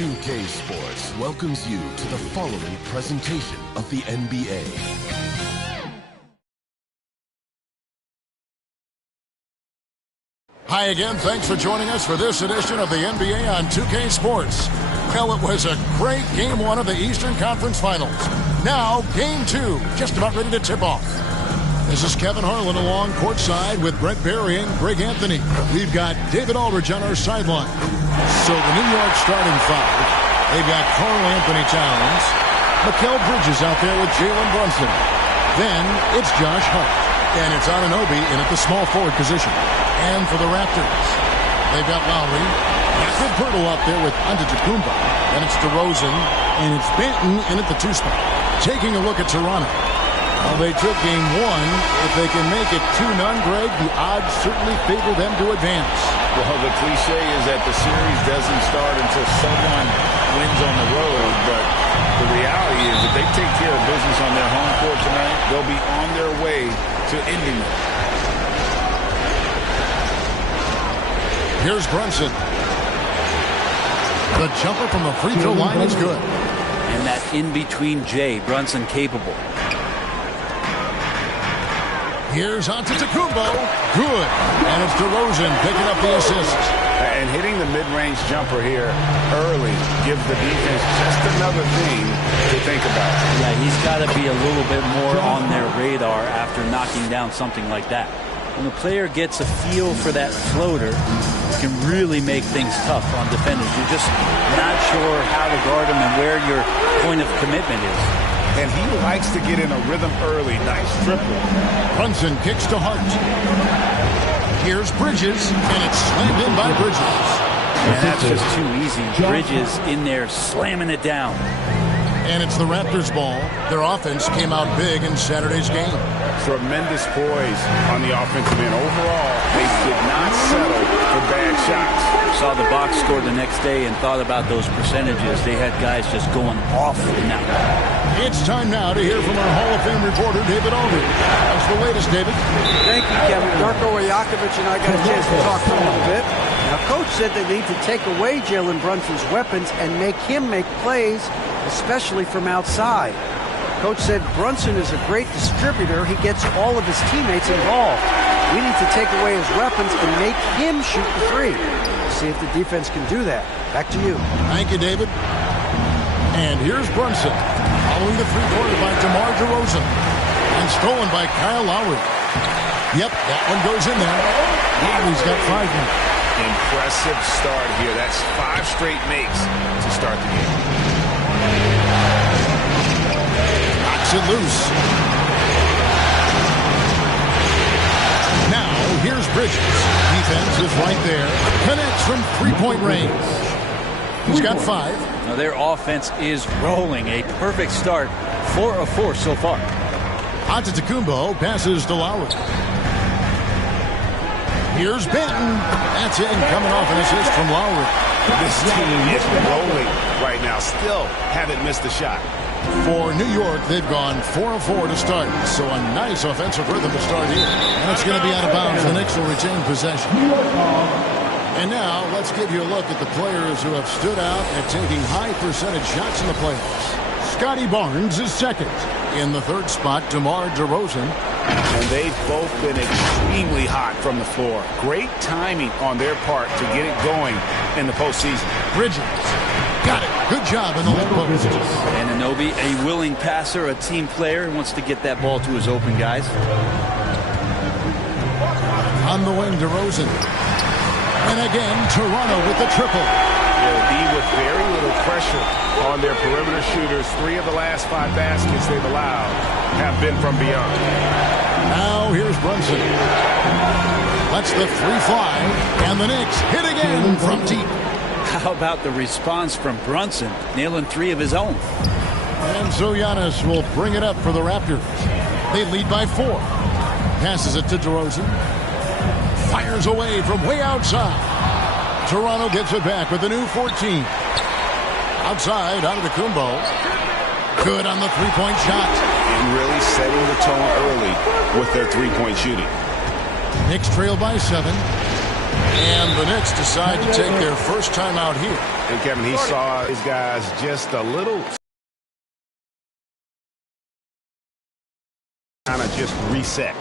2K Sports welcomes you to the following presentation of the NBA. Hi again, thanks for joining us for this edition of the NBA on 2K Sports. Well, it was a great Game 1 of the Eastern Conference Finals. Now, Game 2, just about ready to tip off. This is Kevin Harlan along courtside with Brent Barry and Greg Anthony. We've got David Aldridge on our sideline. So the New York starting five, they've got Karl Anthony Towns, Mikal Bridges out there with Jalen Brunson. Then it's Josh Hart, and it's Anunoby in at the small forward position. And for the Raptors, they've got Lowry, Jakob Poeltl out there with Antetokounmpo. Then it's DeRozan, and it's Benton in at the 2 spot. Taking a look at Toronto. Well, they took Game 1. If they can make it 2-0, Greg, the odds certainly favor them to advance. Well, the cliche is that the series doesn't start until someone wins on the road, but the reality is if they take care of business on their home court tonight, they'll be on their way to ending it. Here's Brunson. The jumper from the free throw line is good. And that in-between J, Brunson capable. Here's Antetokounmpo. Good. And it's DeRozan picking up the assist. And hitting the mid-range jumper here early gives the defense just another thing to think about. Yeah, he's got to be a little bit more on their radar after knocking down something like that. When a player gets a feel for that floater, it can really make things tough on defenders. You're just not sure how to guard them and where your point of commitment is. And he likes to get in a rhythm early. Nice triple. Brunson kicks to Hart. Here's Bridges, and it's slammed in by Bridges. And that's just too easy. Bridges in there slamming it down. And it's the Raptors' ball. Their offense came out big in Saturday's game. Tremendous poise on the offensive end. Overall, they did not settle for bad shots. Saw the box score the next day and thought about those percentages. They had guys just going off in that one. It's time now to hear from our Hall of Fame reporter, David Aldridge. What's the latest, David? Thank you, Kevin. Darko Rajakovic and I got a chance to talk for a little bit. Now, Coach said they need to take away Jalen Brunson's weapons and make him make plays, especially from outside. Coach said Brunson is a great distributor. He gets all of his teammates involved. We need to take away his weapons and make him shoot the three. See if the defense can do that. Back to you. Thank you, David. And here's Brunson, following the three-pointer by DeMar DeRozan. And stolen by Kyle Lowry. Yep, that one goes in there. Lowry's got 5 now. Impressive start here. That's 5 straight makes to start the game. Knocks it loose. Now, here's Bridges. Defense is right there. Connects from three-point range. He's got 5. Now their offense is rolling. A perfect start. 4 of 4 so far. Antetokounmpo passes to Lowry. Here's Benton. That's in, coming off an assist from Lowry. This team is rolling right now. Still haven't missed a shot. For New York, they've gone 4 of 4 to start. So a nice offensive rhythm to start here. And it's going to be out of bounds. The Knicks will retain possession. And now, let's give you a look at the players who have stood out at taking high percentage shots in the playoffs. Scotty Barnes is second. In the 3rd spot, DeMar DeRozan. And they've both been extremely hot from the floor. Great timing on their part to get it going in the postseason. Bridges. Got it. Good job in the left post. And Anunoby, a willing passer, a team player, wants to get that ball to his open guys. On the wing, DeRozan. And again, Toronto with the triple. They'll be with very little pressure on their perimeter shooters. 3 of the last 5 baskets they've allowed have been from beyond. Now here's Brunson. Lets the 3 fly. And the Knicks hit again from deep. How about the response from Brunson, nailing 3 of his own? And so Giannis will bring it up for the Raptors. They lead by 4. Passes it to DeRozan. Fires away from way outside. Toronto gets it back with a new 14. Outside, Antetokounmpo. Good on the 3-point shot. And really setting the tone early with their 3-point shooting. Knicks trail by 7. And the Knicks decide to take their first time out here. And Kevin, he saw his guys just a little kind of just reset.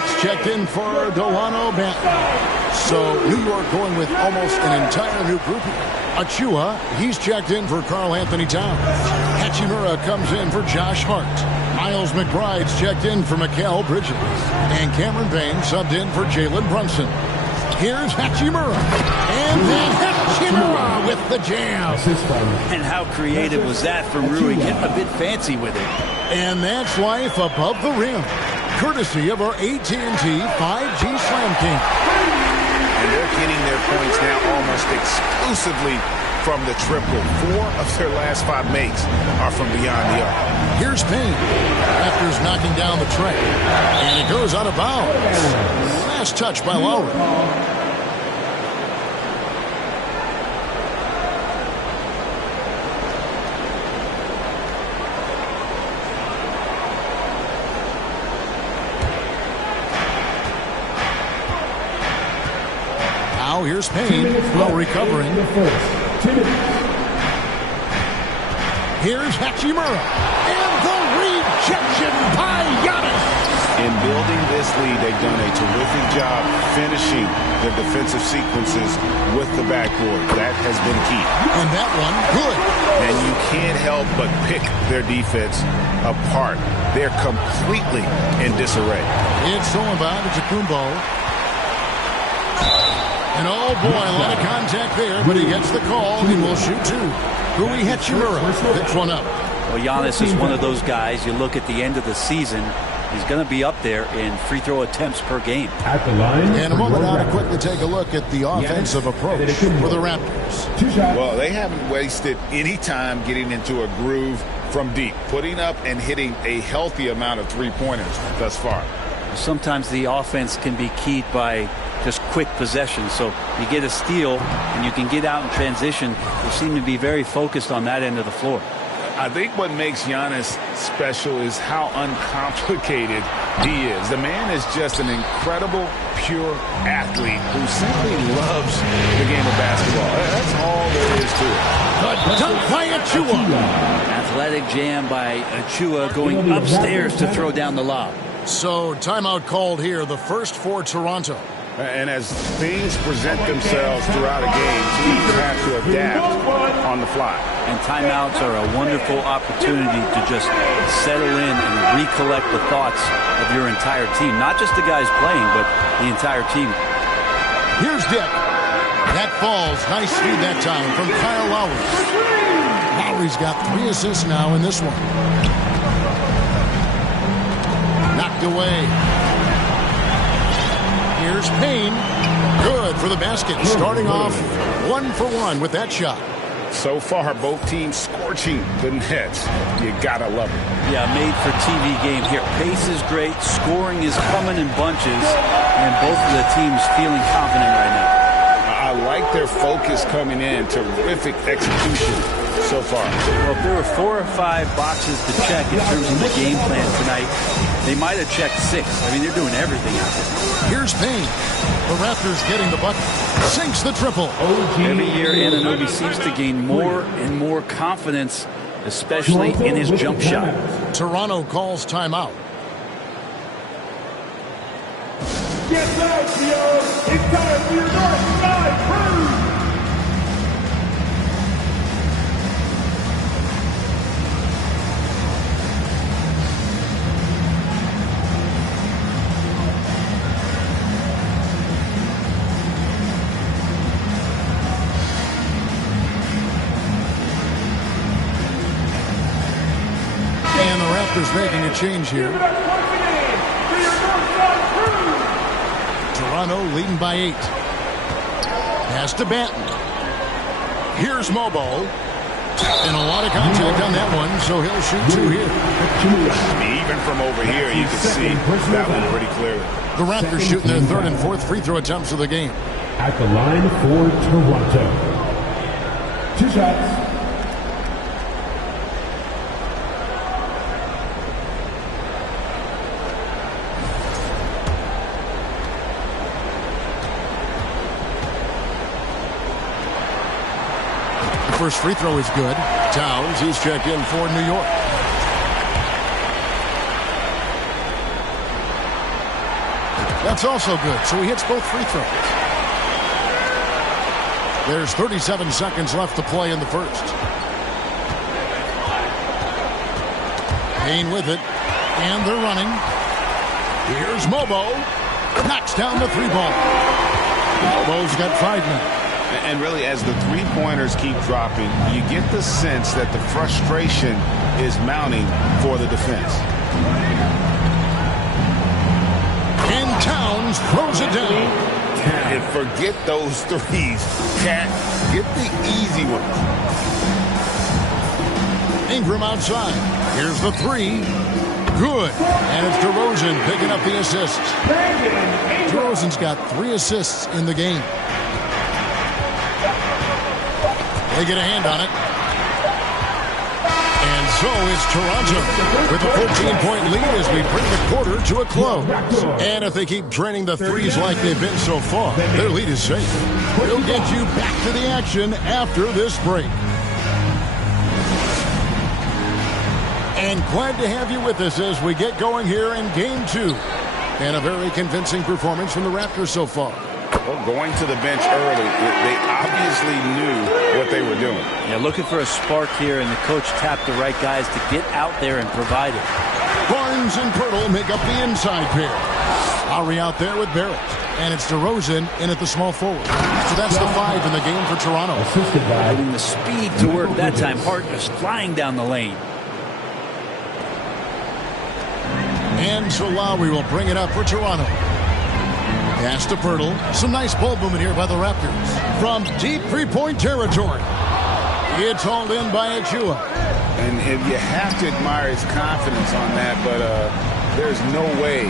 Knicks checked in for Delano Banton. So New York going with almost an entire new group here. Achua, he's checked in for Karl Anthony Towns. Hachimura comes in for Josh Hart. Miles McBride's checked in for Mikal Bridges. And Cameron Payne subbed in for Jalen Brunson. Here's Hachimura. And then Hachimura with the jam. And how creative was that from Rui, getting a bit fancy with it. And that's life above the rim, courtesy of our AT&T 5G Slam King. And they're getting their points now almost exclusively from the triple. 4 of their last 5 makes are from beyond the arc. Here's Payne. Raptors knocking down the tray. And it goes out of bounds. Last touch by Lowry. Now here's Payne. Lowry covering. Here's Hachimura. And the rejection by Giannis. In building this lead, they've done a terrific job finishing their defensive sequences with the backboard. That has been key. And that one, good. And you can't help but pick their defense apart. They're completely in disarray. It's so about Antetokounmpo. And oh boy, a lot of contact there, but he gets the call. He will shoot 2. Rui Hachimura picks one up. Well, Giannis is one of those guys. You look at the end of the season, he's going to be up there in free throw attempts per game. At the line. And a moment now to quickly take a look at the offensive approach for the Raptors. Well, they haven't wasted any time getting into a groove from deep, putting up and hitting a healthy amount of three-pointers thus far. Sometimes the offense can be keyed by just quick possession. So you get a steal and you can get out in transition. They seem to be very focused on that end of the floor. I think what makes Giannis special is how uncomplicated he is. The man is just an incredible, pure athlete who simply loves the game of basketball. That's all there is to it. The dunk by Achua. Athletic jam by Achua going upstairs to throw down the lob. So timeout called here, the first for Toronto. And as things present themselves throughout a game, teams have to adapt on the fly. And timeouts are a wonderful opportunity to just settle in and recollect the thoughts of your entire team. Not just the guys playing, but the entire team. Here's Dick. That falls. Nice feed that time from Kyle Lowry. Lowry's got 3 assists now in this one. Knocked away. Here's Payne. Good for the basket. Starting off 1 for 1 with that shot. So far, both teams scorching the nets. You gotta love it. Yeah, made for TV game here. Pace is great. Scoring is coming in bunches. And both of the teams feeling confident right now. I like their focus coming in. Terrific execution so far. Well, if there were 4 or 5 boxes to check in terms of the game plan tonight, they might have checked 6. I mean, they're doing everything out there. Here's Payne. The Raptors getting the bucket. Sinks the triple. Every year, Anunoby seems to gain more and more confidence, especially in his jump shot. Toronto calls timeout. Get back, Theo. It's time for your North Side Crew. And the Raptors making a change here. Toronto leading by 8. Pass to Banton. Here's Mobo. And a lot of contact on that one, so he'll shoot 2 here. Even from over here, you can see that one pretty clearly. The Raptors shooting their 3rd and 4th free throw attempts of the game. At the line for Toronto. 2 shots. First free throw is good. Towns, he's checked in for New York. That's also good, so he hits both free throws. There's 37 seconds left to play in the first. Kane with it, and they're running. Here's Mobo. Knocks down the three ball. Mobo's got 5 now. And really, as the three-pointers keep dropping, you get the sense that the frustration is mounting for the defense. And Towns throws it down. And forget those threes. Cat, get the easy ones. Ingram outside. Here's the three. Good. And it's DeRozan picking up the assist. DeRozan's got 3 assists in the game. They get a hand on it. And so is Toronto with a 14-point lead as we bring the quarter to a close. And if they keep draining the threes like they've been so far, their lead is safe. We'll get you back to the action after this break. And glad to have you with us as we get going here in Game 2. And a very convincing performance from the Raptors so far. Well, going to the bench early, they obviously knew what they were doing. Yeah, looking for a spark here, and the coach tapped the right guys to get out there and provide it. Barnes and Pirtle make up the inside pair. Lowry out there with Barrett. And it's DeRozan in at the small forward. So that's the 5 in the game for Toronto. Putting the speed to work that time. Harkness flying down the lane. And so Lowry will bring it up for Toronto. Pass to Pirtle. Some nice ball movement here by the Raptors. From deep three-point territory. It's hauled in by Achua. And you have to admire his confidence on that, but there's no way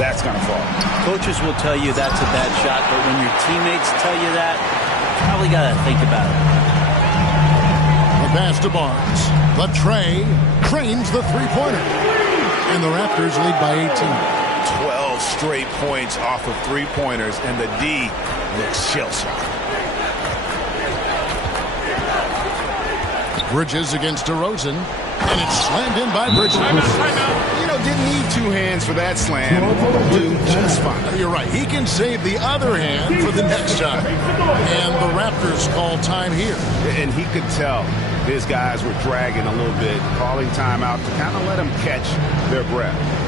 that's going to fall. Coaches will tell you that's a bad shot, but when your teammates tell you that, you probably got to think about it. The pass to Barnes. The tray trains the three-pointer. And the Raptors lead by 18. 12 straight points off of three-pointers, and the D looks shell-shocked. Bridges against DeRozan, and it's slammed in by Bridges. You know, didn't need 2 hands for that slam. Do just fine. You're right. He can save the other hand for the next shot. And the Raptors call time here. And he could tell his guys were dragging a little bit, calling timeout to kind of let them catch their breath.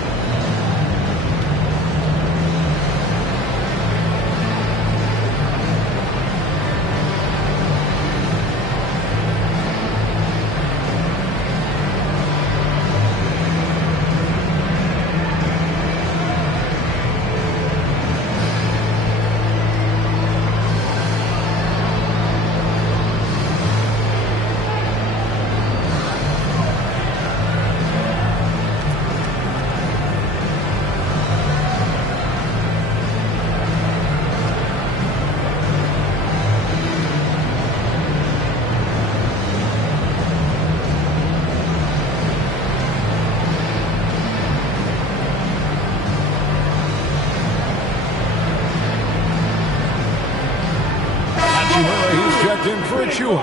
In for Achua.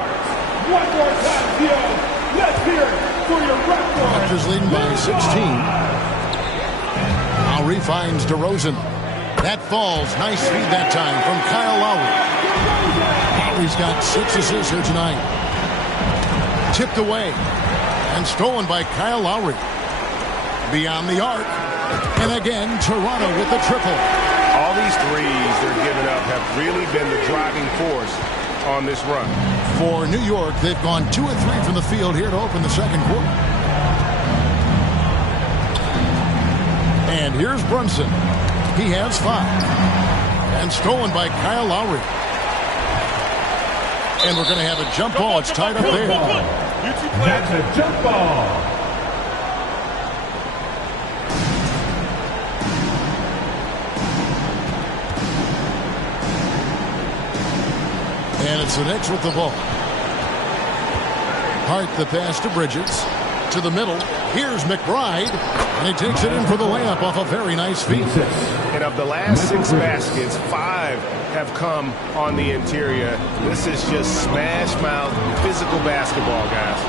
One more time, Gio. Let's hear it for your Raptors. Raptors leading by 16. Lowry finds DeRozan. That falls. Nice feed that time from Kyle Lowry. Lowry's got 6 assists here tonight. Tipped away and stolen by Kyle Lowry. Beyond the arc. And again, Toronto with the triple. All these threes they're giving up have really been the driving force on this run. For New York, they've gone 2 of 3 from the field here to open the second quarter. And here's Brunson. He has 5. And stolen by Kyle Lowry. And we're going to have a jump ball. It's tied up there. That's a jump ball. And it's the Knicks with the ball. Hart the pass to Bridges. To the middle. Here's McBride. And he takes it in for the layup off a very nice feed. And of the last 6 baskets, 5 have come on the interior. This is just smash mouth physical basketball, guys.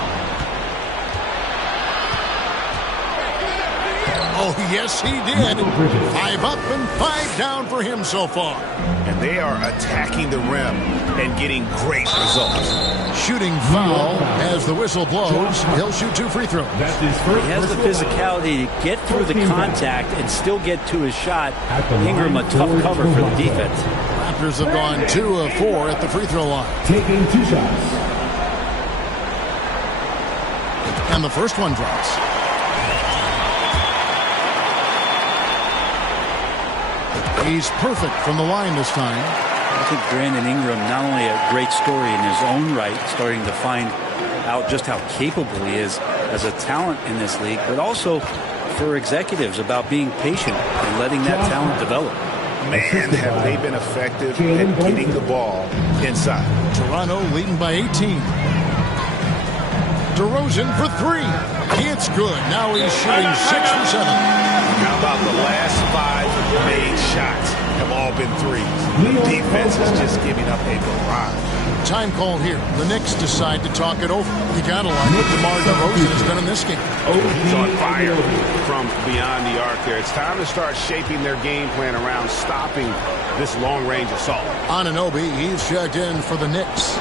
Oh, yes, he did. 5 up and 5 down for him so far. And they are attacking the rim and getting great results. Shooting foul as the whistle blows. He'll shoot 2 free throws. He has the physicality to get through the contact and still get to his shot. Ingram a tough cover for the defense. Raptors have gone 2 of 4 at the free throw line. Taking 2 shots. And the first one drops. He's perfect from the line this time. I think Brandon Ingram, not only a great story in his own right, starting to find out just how capable he is as a talent in this league, but also for executives about being patient and letting that talent develop. Man, have they been effective at getting the ball inside. Toronto leading by 18. DeRozan for 3. It's good. Now he's shooting 6 for 7. How about the last 5 made shots have all been threes? The defense is just giving up a barrage. Time call here. The Knicks decide to talk it over. You gotta like what DeMar DeRozan has done in this game. He's on fire from beyond the arc there. It's time to start shaping their game plan around stopping this long-range assault. Anunoby, he's checked in for the Knicks.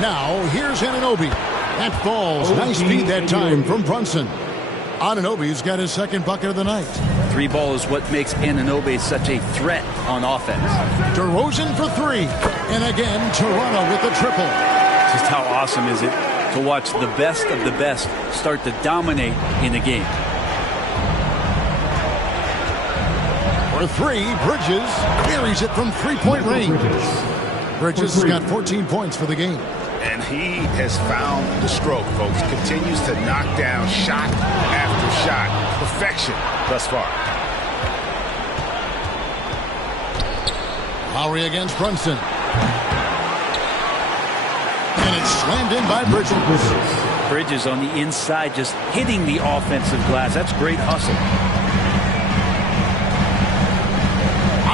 Now, here's Anunoby. That falls. Nice feed that time from Brunson. Anunoby's got his second bucket of the night. 3 ball is what makes Anunoby such a threat on offense. DeRozan for 3. And again, Toronto with a triple. Just how awesome is it to watch the best of the best start to dominate in a game. For 3, Bridges buries it from 3-point range. Bridges has got 14 points for the game. And he has found the stroke, folks. Continues to knock down shot after shot. Perfection thus far. Lowry against Brunson. And it's slammed in by Bridges. Bridges on the inside just hitting the offensive glass. That's great hustle.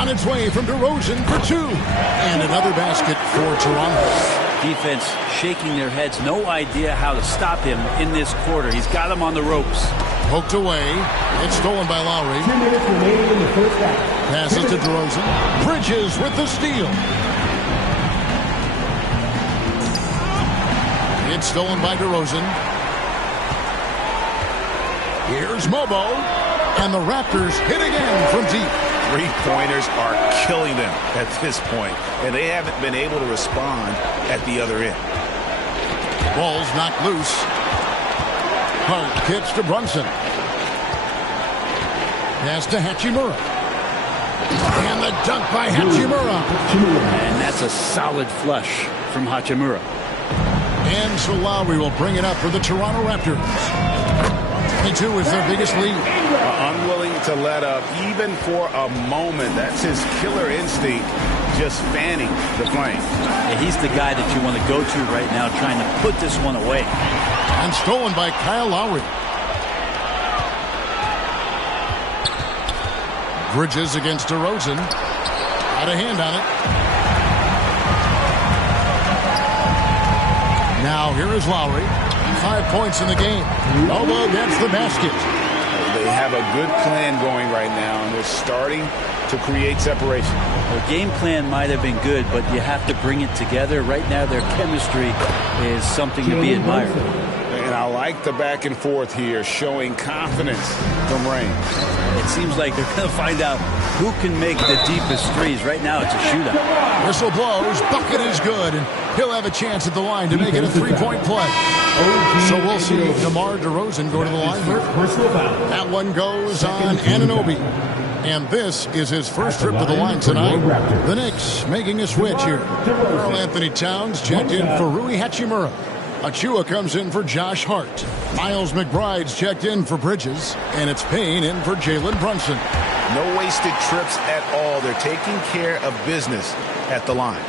On its way from DeRozan for 2. And another basket for Toronto. Defense shaking their heads. No idea how to stop him in this quarter. He's got him on the ropes. Poked away. It's stolen by Lowry. 2 minutes remaining in the first half. Passes to DeRozan. Bridges with the steal. It's stolen by DeRozan. Here's Mobo. And the Raptors hit again from deep. 3-pointers are killing them at this point, and they haven't been able to respond at the other end. Ball's knocked loose. Hart kicks to Brunson. Pass to Hachimura. And the dunk by Hachimura. And that's a solid flush from Hachimura. And so Lowry will bring it up for the Toronto Raptors. 22 is their biggest lead. Unwilling to let up even for a moment. That's his killer instinct, just fanning the flame. Yeah, he's the guy that you want to go to right now, trying to put this one away. And stolen by Kyle Lowry. Bridges against DeRozan. Had a hand on it. Now here is Lowry. 5 points in the game. Lobo gets the basket. They have a good plan going right now, and they're starting to create separation. Their game plan might have been good, but you have to bring it together. Right now, their chemistry is something to be admired. And I like the back and forth here, showing confidence from range. It seems like they're going to find out who can make the deepest threes. Right now, it's a shootout. Whistle blows. Bucket is good, and he'll have a chance at the line to make it a 3-point play. So we'll see DeMar DeRozan go to the line here. That one goes on Anunoby. And this is his first trip to the line tonight. The Knicks making a switch here. Karl Anthony Towns checked in for Rui Hachimura. Achua comes in for Josh Hart. Miles McBride's checked in for Bridges. And it's Payne in for Jalen Brunson. No wasted trips at all. They're taking care of business at the line.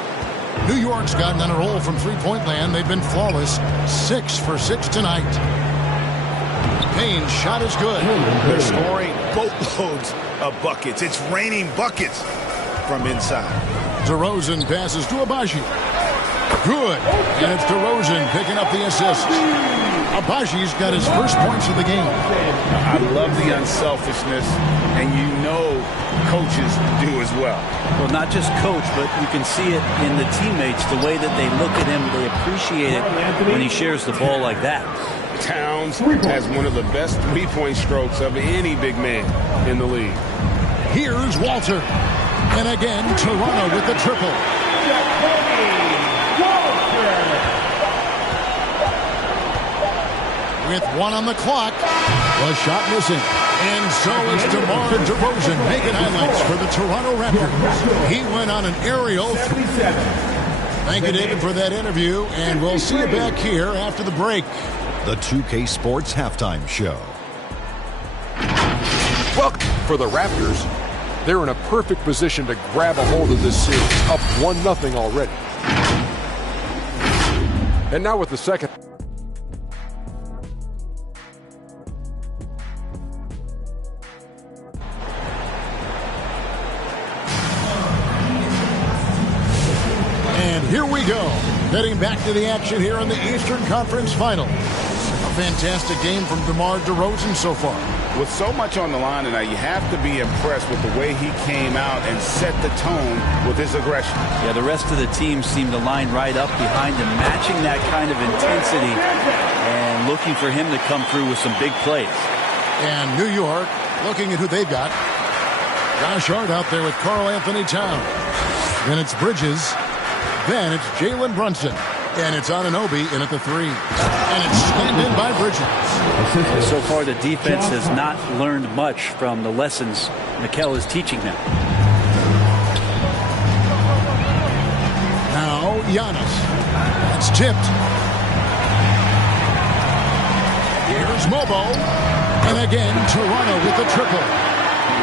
New York's gotten on a roll from three-point land. They've been flawless. 6 for 6 tonight. Payne's shot is good. They're scoring boatloads of buckets. It's raining buckets from inside. DeRozan passes to Abaji. Good. And it's DeRozan picking up the assist. Abaji's got his first points of the game. I love the unselfishness, and you know coaches do as well. Well, not just coach, but you can see it in the teammates, the way that they look at him. They appreciate it when he shares the ball like that. Towns has one of the best three-point strokes of any big man in the league. Here's Walter. And again, Toronto with the triple. With one on the clock, the shot missing. And so is DeMar DeRozan making highlights for the Toronto Raptors. He went on an aerial. Thank you, David, for that interview, and we'll see you back here after the break. The 2K Sports Halftime Show. Welcome for the Raptors. They're in a perfect position to grab a hold of this series, up 1-0 already. And now with the second. And here we go, heading back to the action here in the Eastern Conference Finals. A fantastic game from DeMar DeRozan so far. With so much on the line tonight, you have to be impressed with the way he came out and set the tone with his aggression. Yeah, the rest of the team seemed to line right up behind him, matching that kind of intensity and looking for him to come through with some big plays. And New York, looking at who they've got. Josh Hart out there with Karl Anthony Towns. Then it's Bridges. Then it's Jalen Brunson. And it's Anunoby in at the three. And it's slammed in by Bridges. So far, the defense has not learned much from the lessons Mikel is teaching them. Now, Giannis. It's tipped. Here's Mobo. And again, Toronto with the triple.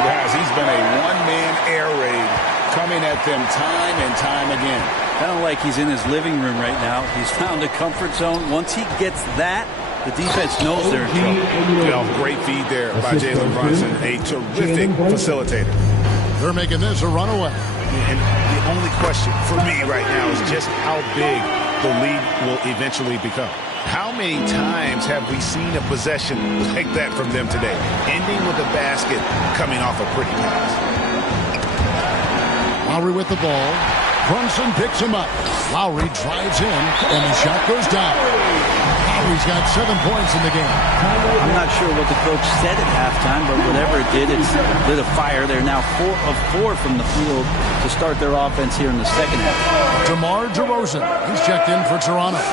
Guys, he's been a one-man air raid coming at them time and time again. Kind of like he's in his living room right now. He's found a comfort zone. Once he gets that, the defense knows they're in trouble. Well, great feed there by Jalen Brunson, a terrific facilitator. They're making this a runaway. And the only question for me right now is just how big the lead will eventually become. How many times have we seen a possession like that from them today, ending with a basket coming off a pretty pass? Lowry with the ball. Brunson picks him up. Lowry drives in, and the shot goes down. Lowry's got 7 points in the game. I'm not sure what the coach said at halftime, but whatever it did, it's lit a fire. They're now 4 of 4 from the field to start their offense here in the second half. DeMar DeRozan, he's checked in for Toronto.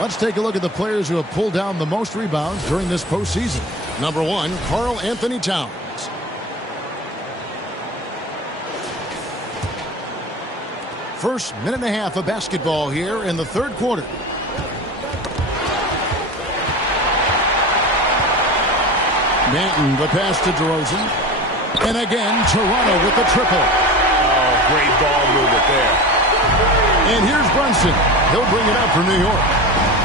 Let's take a look at the players who have pulled down the most rebounds during this postseason. Number 1, Karl Anthony Towns. First minute and a half of basketball here in the third quarter. Manton, the pass to DeRozan. And again, Toronto with the triple. Oh, great ball movement there. And here's Brunson. He'll bring it up for New York.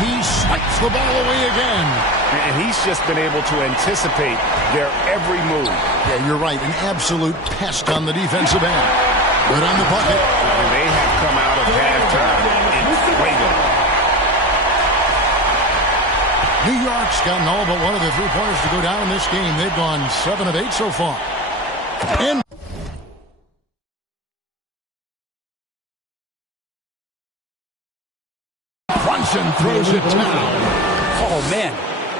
He swipes the ball away again. And he's just been able to anticipate their every move. Yeah, you're right. An absolute pest on the defensive end. Good on the bucket. And they have come out of halftime in fuego. New York's gotten all but one of the three-pointers to go down in this game. They've gone 7 of 8 so far. And Brunson throws it down. Oh, man.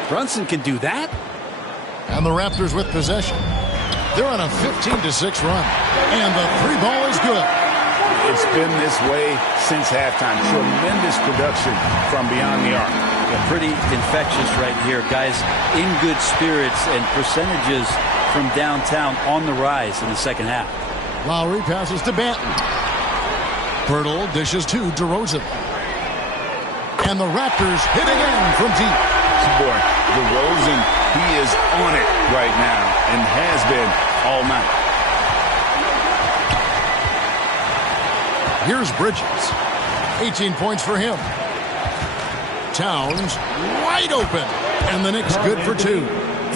Brunson can do that? And the Raptors with possession. They're on a 15-6 run. And the three ball is good. It's been this way since halftime. Tremendous production from beyond the arc. Yeah, pretty infectious right here. Guys in good spirits and percentages from downtown on the rise in the second half. Lowry passes to Banton. Pirtle dishes to DeRozan. And the Raptors hit again from deep. Boy, DeRozan, he is on it right now and has been all night. Here's Bridges. 18 points for him. Towns wide open. And the Knicks good for 2.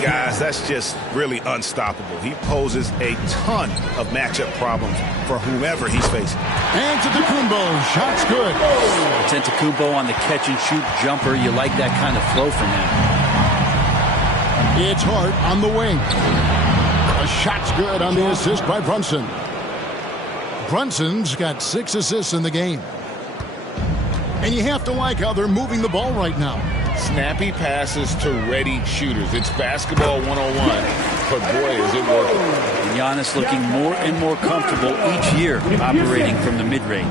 Guys, that's just really unstoppable. He poses a ton of matchup problems for whomever he's facing. And Antetokounmpo, shots good. Antetokounmpo on the catch-and-shoot jumper. You like that kind of flow from him. It's Hart on the wing. A shot's good on the assist by Brunson. Brunson's got 6 assists in the game. And you have to like how they're moving the ball right now. Snappy passes to ready shooters. It's basketball 101. But boy, is it working. And Giannis looking more and more comfortable each year operating from the mid-range.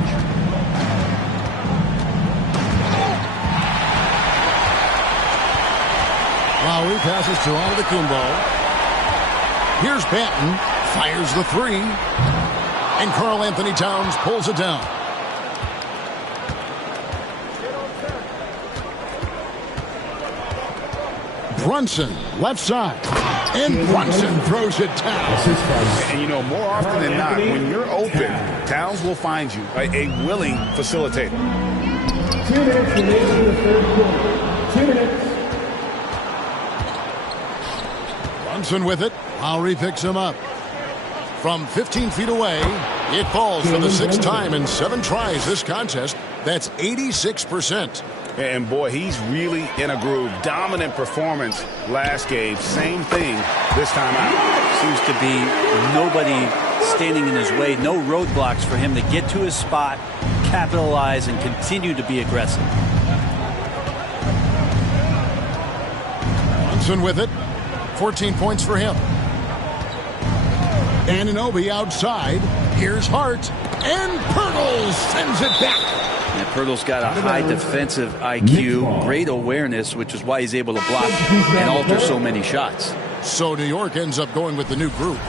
Lowry passes to Antetokounmpo. Here's Banton. Fires the 3. And Karl Anthony Towns pulls it down. Brunson, left side. And Brunson throws it down. And you know, more often than not, when you're open, Towns will find you a willing facilitator. 2 minutes remaining in the third quarter. 2 minutes. Brunson with it. Lowry picks him up. From 15 feet away, it falls for the 6th time in 7 tries this contest. That's 86%. And boy, he's really in a groove. Dominant performance last game. Same thing this time out. Seems to be nobody standing in his way. No roadblocks for him to get to his spot, capitalize, and continue to be aggressive. Brunson with it. 14 points for him. Anunoby outside. Here's Hart. And Pirtle sends it back. And Pirtle's got a high defensive IQ, great awareness, which is why he's able to block and alter so many shots. So New York ends up going with the new group.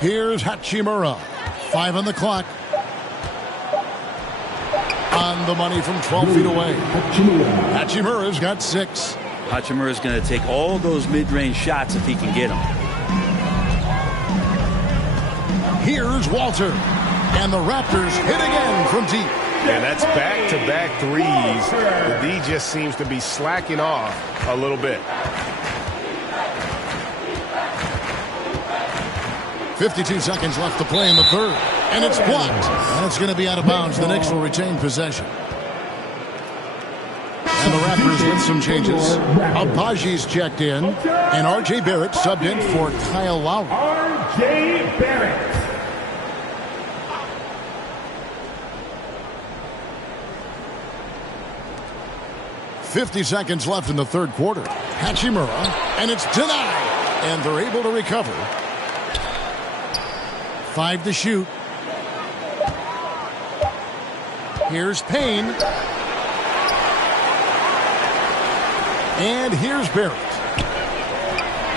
Here's Hachimura. 5 on the clock. On the money from 12 feet away. Hachimura's got 6. Hachimura's going to take all those mid-range shots if he can get them. Here's Walter. And the Raptors hit again from deep. And that's back-to-back threes. The D just seems to be slacking off a little bit. 52 seconds left to play in the third. And it's blocked. And it's going to be out of bounds. The Knicks will retain possession. And the Raptors with some changes. Abaji's checked in. And R.J. Barrett subbed in for Kyle Lowry. R.J. Barrett. 50 seconds left in the third quarter. Hachimura, and it's denied. And they're able to recover. 5 to shoot. Here's Payne. And here's Barrett.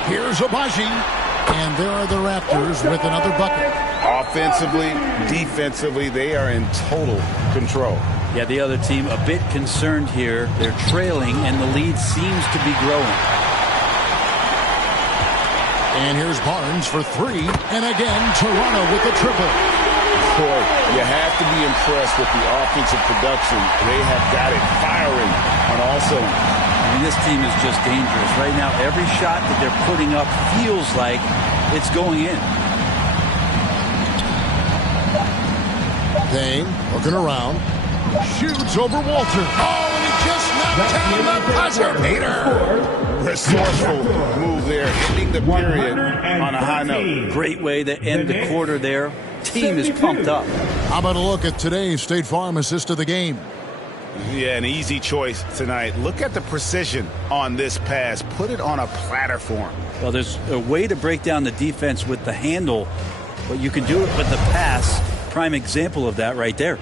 Here's Abaji. And there are the Raptors with another bucket. Offensively, defensively, they are in total control. Yeah, the other team a bit concerned here. They're trailing, and the lead seems to be growing. And here's Barnes for 3. And again, Toronto with the triple. Boy, you have to be impressed with the offensive production. They have got it firing on all cylinders. I mean, this team is just dangerous. Right now, every shot that they're putting up feels like it's going in. Payne looking around. Shoots over Walter. Oh, and he just knocked down the buzzer beater. Resourceful move there, ending the period on a high note. Great way to end the quarter there. Team is pumped up. How about a look at today's State Farm assist of the game? Yeah, an easy choice tonight. Look at the precision on this pass. Put it on a platter for him. Well, there's a way to break down the defense with the handle, but you can do it with the pass. Prime example of that right there.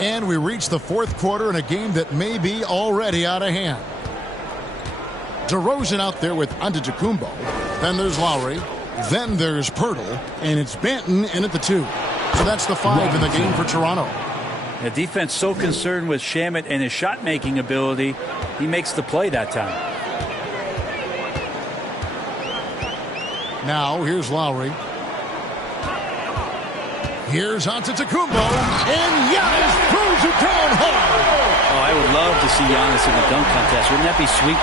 And we reach the fourth quarter in a game that may be already out of hand. DeRozan out there with Antetokounmpo. Then there's Lowry. Then there's Pirtle. And it's Banton in at the 2. So that's the 5 in the game for Toronto. The defense so concerned with Shamet and his shot-making ability, he makes the play that time. Now here's Lowry. Here's Antetokounmpo, and Giannis throws it down hard. Oh, I would love to see Giannis in the dunk contest. Wouldn't that be sweet?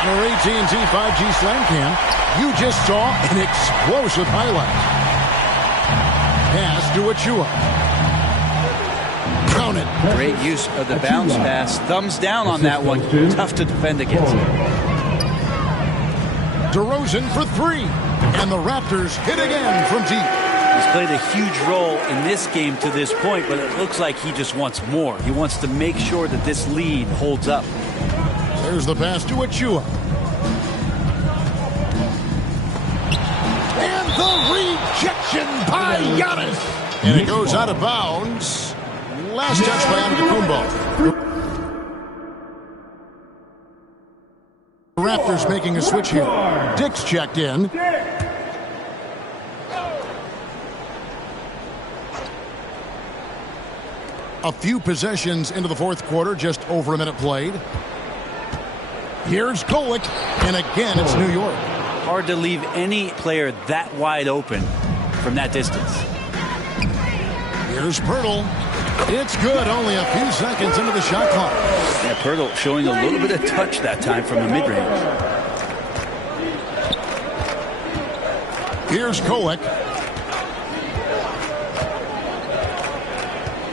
On our AT&T 5G Slam Cam, you just saw an explosive highlight. Pass to Achua. Count it. Great use of the bounce pass. Thumbs down on that one. Tough to defend against. DeRozan for 3, and the Raptors hit again from deep. He's played a huge role in this game to this point, but it looks like he just wants more. He wants to make sure that this lead holds up. There's the pass to Achua. And the rejection by Giannis. And it goes out of bounds. Last touch by Antetokounmpo. The Raptors making a switch here. Dick's checked in. A few possessions into the fourth quarter, just over a minute played. Here's Golick, and again it's New York. Hard to leave any player that wide open from that distance. Here's Pirtle. It's good, only a few seconds into the shot clock. Yeah, Pirtle showing a little bit of touch that time from the mid-range. Here's Golick.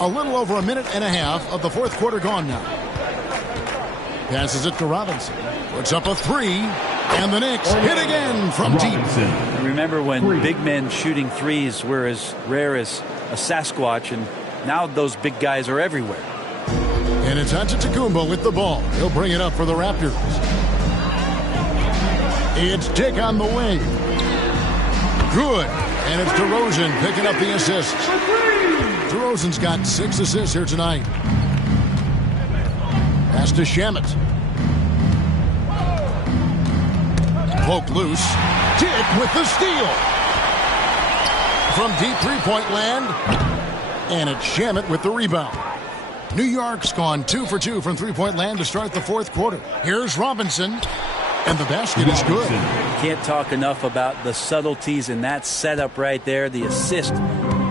A little over a minute and a half of the fourth quarter gone now. Passes it to Robinson. Puts up a 3. And the Knicks hit again from deep. Remember when big men shooting threes were as rare as a Sasquatch, and now those big guys are everywhere. And it's Antetokounmpo with the ball. He'll bring it up for the Raptors. It's Dick on the wing. Good. And it's DeRozan picking up the assist. DeRozan's got 6 assists here tonight. Pass to Shamet. Poked loose. Dick with the steal. From deep three-point land. And it's Shamet with the rebound. New York's gone 2 for 2 from three-point land to start the fourth quarter. Here's Robinson. And the basket is good. Can't talk enough about the subtleties in that setup right there. The assist,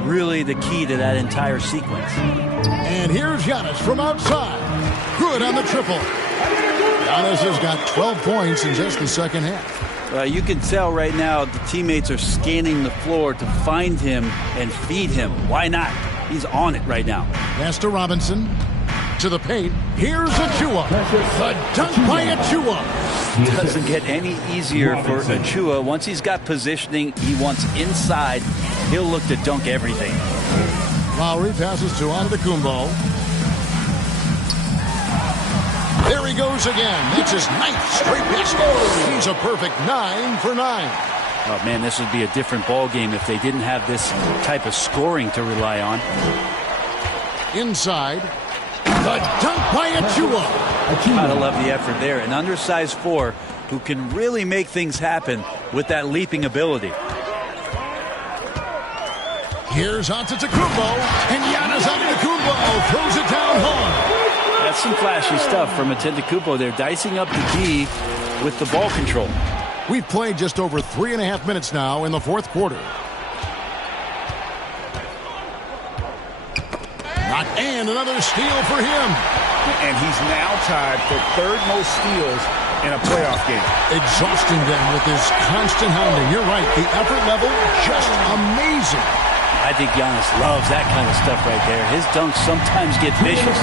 really the key to that entire sequence. And here's Giannis from outside. Good on the triple. Giannis has got 12 points in just the second half. You can tell right now the teammates are scanning the floor to find him and feed him. Why not? He's on it right now. Pass to Robinson. To the paint. Here's Achua. The dunk by Achua. Doesn't get any easier for Achua. Once he's got positioning, he wants inside. He'll look to dunk everything. Lowry passes to Antetokounmpo. There he goes again. That's his 9th straight basket. He's a perfect 9 for 9. Oh, man, this would be a different ball game if they didn't have this type of scoring to rely on. Inside. The dunk by Achua. Gotta love the effort there. An undersized 4 who can really make things happen with that leaping ability. Here's Antetokounmpo. And Giannis Antetokounmpo throws it down hard. That's some flashy stuff from Antetokounmpo. They're dicing up the D with the ball control. We've played just over 3.5 minutes now in the fourth quarter. And another steal for him. And he's now tied for 3rd most steals in a playoff game. Exhausting them with his constant hounding. You're right. The effort level, just amazing. I think Giannis loves that kind of stuff right there. His dunks sometimes get vicious.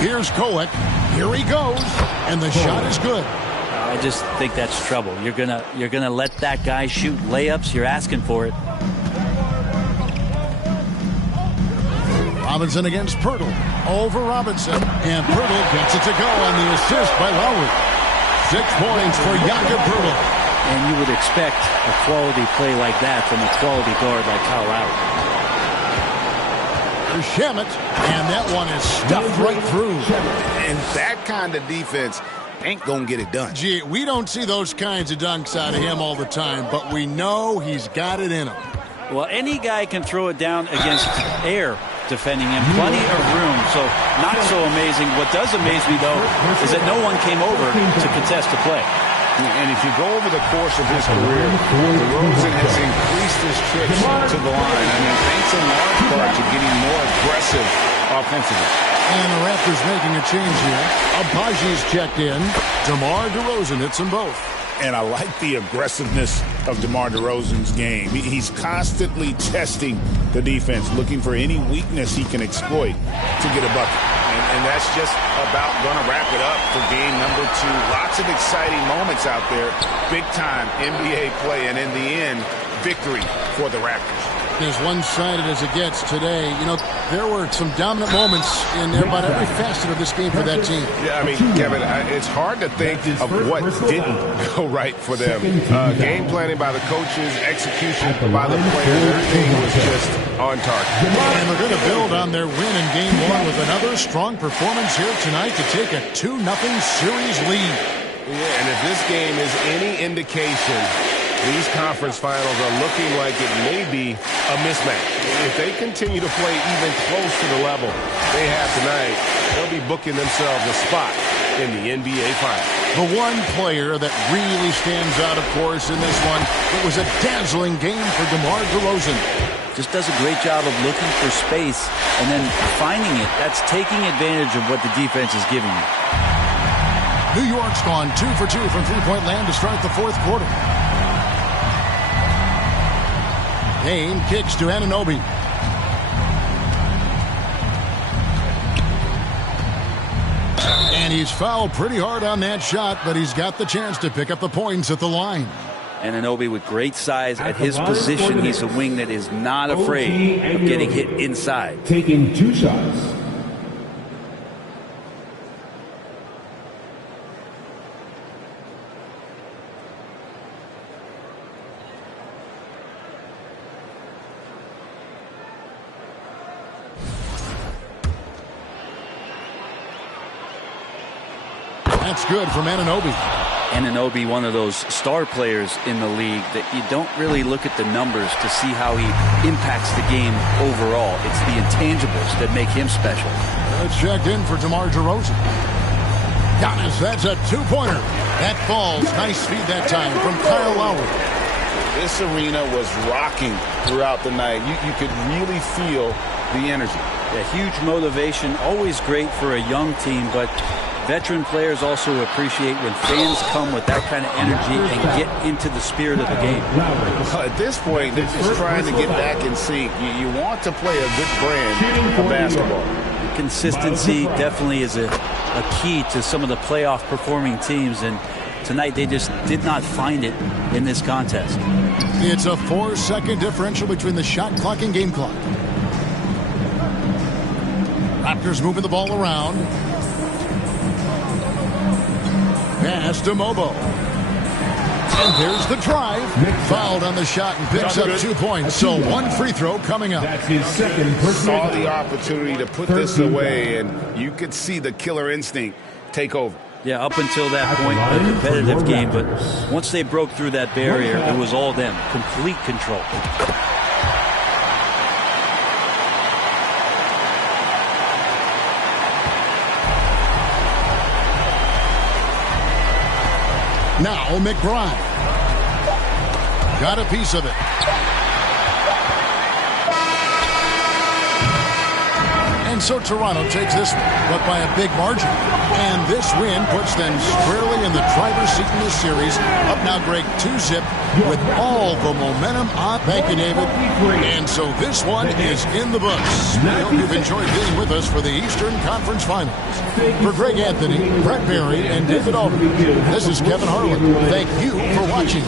Here's Koek. Here he goes. And the shot is good. I just think that's trouble. You're gonna let that guy shoot layups. You're asking for it. Robinson against Pirtle. Over Robinson. And Pirtle gets it to go on the assist by Lowry. 6 points for Jakob Pirtle. And you would expect a quality play like that from a quality guard like Kyle Lowry. There's Shamet. And that one is stuffed right through. And that kind of defense ain't going to get it done. Gee, we don't see those kinds of dunks out of him all the time, but we know he's got it in him. Well, any guy can throw it down against air defending him. Plenty of room, so not so amazing. What does amaze me, though, is that no one came over to contest the play. And if you go over the course of his career, DeRozan has increased his trips to the line. I mean, thanks in large part to getting more aggressive offensively. And the Raptors making a change here. Abaji's checked in. DeMar DeRozan hits them both. And I like the aggressiveness of DeMar DeRozan's game. He's constantly testing the defense, looking for any weakness he can exploit to get a bucket. And that's just about going to wrap it up for game number 2. Lots of exciting moments out there. Big-time NBA play, and in the end, victory for the Raptors. As one-sided as it gets today, you know, there were some dominant moments in about every facet of this game for that team. Yeah, I mean, Kevin, it's hard to think of what didn't go right for them. Game planning by the coaches, execution by the players, everything was just on target. And they're going to build on their win in game 1 with another strong performance here tonight to take a 2-0 series lead. Yeah, and if this game is any indication, these conference finals are looking like it may be a mismatch. If they continue to play even close to the level they have tonight, they'll be booking themselves a spot in the NBA Finals. The one player that really stands out, of course, in this one, it was a dazzling game for DeMar DeRozan. Just does a great job of looking for space and then finding it. That's taking advantage of what the defense is giving you. New York's gone 2 for 2 from three-point land to start the fourth quarter. Kane kicks to Anunoby. And he's fouled pretty hard on that shot, but he's got the chance to pick up the points at the line. Anunoby with great size at his position. He's a wing that is not afraid of getting hit inside. Taking 2 shots. That's good from Anunoby. Anunoby, one of those star players in the league that you don't really look at the numbers to see how he impacts the game overall. It's the intangibles that make him special. It's checked in for DeMar DeRozan. Giannis, that's a 2-pointer. That falls. Nice feed that time from Kyle Lowry. This arena was rocking throughout the night. You could really feel the energy. A huge motivation, always great for a young team, but Veteran players also appreciate when fans come with that kind of energy and get into the spirit of the game. At this point, they're just trying to get back in sync. You want to play a good brand of basketball. Consistency definitely is a key to some of the playoff performing teams, and tonight they just did not find it in this contest. It's a 4-second differential between the shot clock and game clock. Raptors moving the ball around. Pass to Mobo. And there's the drive. Fouled on the shot and picks up 2 points. So 1 free throw coming up. That's his second personal Saw the opportunity to put this away, and you could see the killer instinct take over. Yeah, up until that point, a competitive game, but once they broke through that barrier, it was all them. Complete control. Now McBride. Got a piece of it. And so Toronto takes this one, but by a big margin. And this win puts them squarely in the driver's seat in this series. Up now, Greg, 2-zip with all the momentum on. Thank you, David. And so this one is in the books. We hope you've enjoyed being with us for the Eastern Conference Finals. For Greg Anthony, Brett Berry, and David Aldridge, this is Kevin Harlan. Thank you for watching.